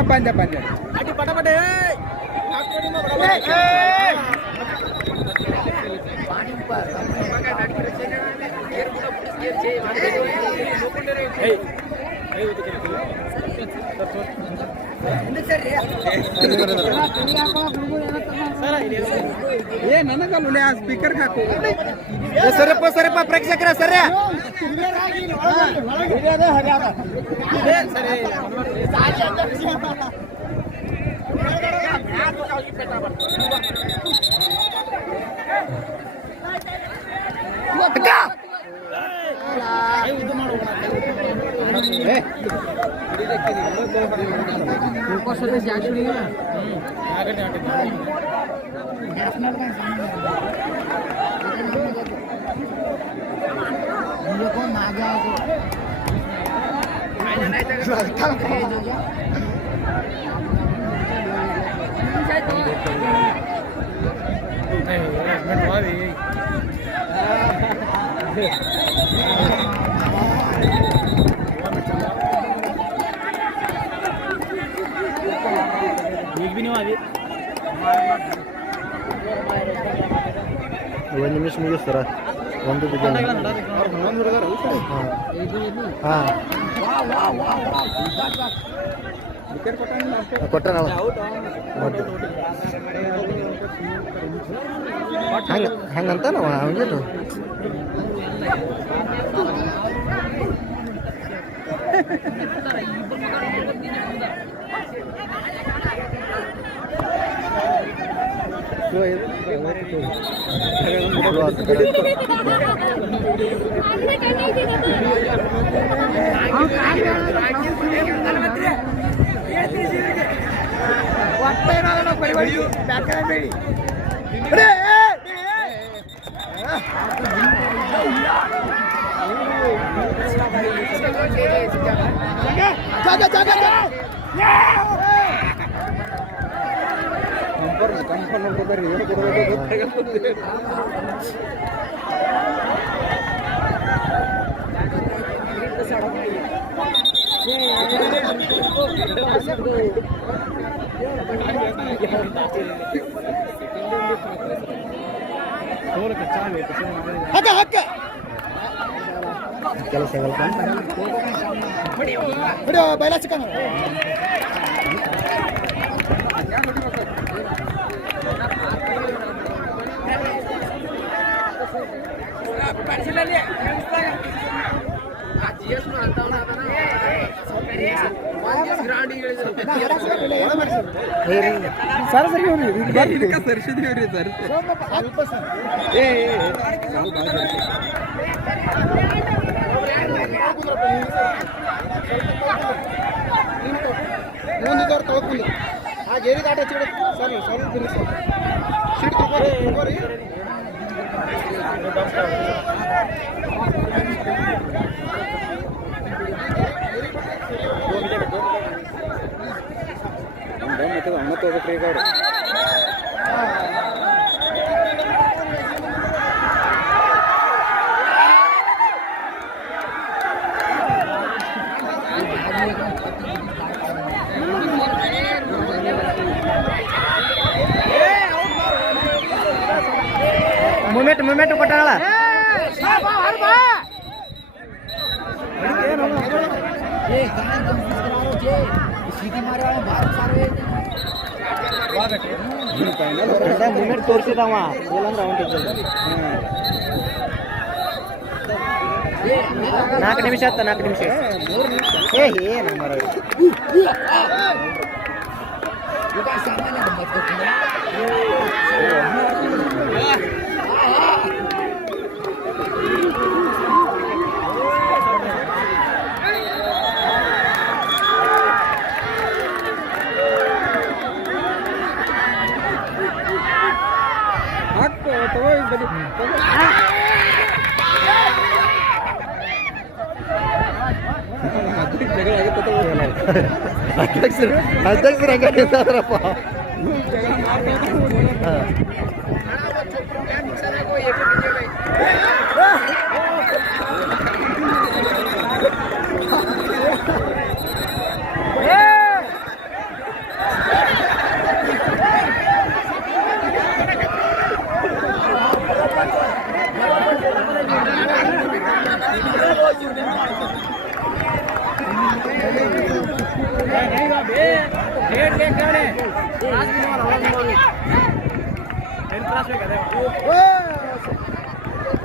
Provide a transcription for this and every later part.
panjang panjang. Aduh pada pada. ನನಗ speaker ಹಾಕು ಸರಪ್ಪ ಸರಪ್ಪ ಪ್ರೇಕ್ಷಕರ ಸರ ಒಂದು ನಿಮಿಷ ಮುಗಿಸ್ತಾರ ಒಂದು ಕೊಟ್ಟ ನಾವು ಹಂಗಂತ ನಾವು ಹಂಗೇನು ಕೆಲಸ ಬಯಲ ಚಿಕನ್ ಸರ್ ಸರ್ಸಿದೀವ್ರಿ ಸರ್ ಮುಂದಿದ್ದವ್ರು ತಗೋತೀನಿ ಆ ಗೇರಿ ದಾಟ ಸರ್ ಸ್ವಲ್ಪ ಸೀಟ್ ತಗೋರಿ ಹಣ ತಗೋಬೇಕ್ರಿ ಈಗ ಅವ್ರು ಮೂಮೆಂಟ್ ಕೊಟ್ಟಾಳ ಮೂಮೆಂಟ್ ತೋರಿಸಿದವ ಇಲ್ಲಂದ್ರೆ ಅವನ್ 4 ನಿಮಿಷ ಆಯ್ತ 4 ನಿಮಿಷ ನಂಬರ್ ಅಧ್ಯಕ್ಷರು ಹಂಗಾರಪ್ಪ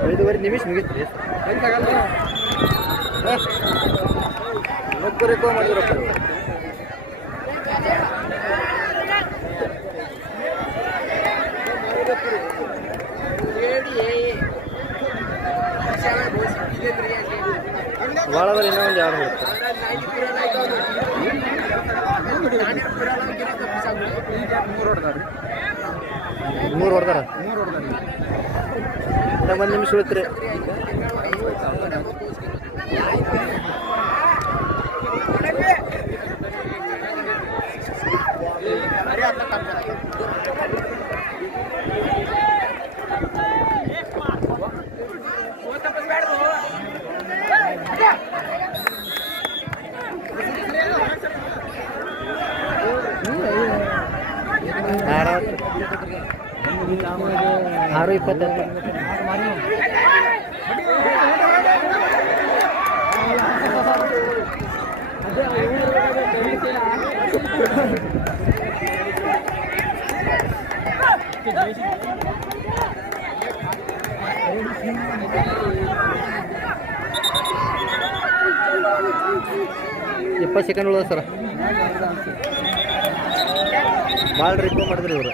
ಐದೂವರೆ ನಿಮಿಷ ಮುಗಿತು ರೀ ಒಬ್ಬರಿಗೂ ಮಾಡಿದ್ರಪ್ಪ ಇವ್ರು. ಭಾಳ ಬರೀ ಇನ್ನೂ ಒಂದು ಎರಡು ಬರುತ್ತೆ ಮೂರು ಹೊಡೆದಾರ ಒಂದು ನಿಮಿಷ ಉಳಿತ್ರಿ ಆರು ಇಪ್ಪತ್ತೆಂಟು ಇಪ್ಪತ್ತು ಸೆಕೆಂಡ್ ಉಳಿದ ಸರ್ ಭಾಳ ರಿಪ್ಲೈ ಮಾಡಿದ್ರಿ ಇವರು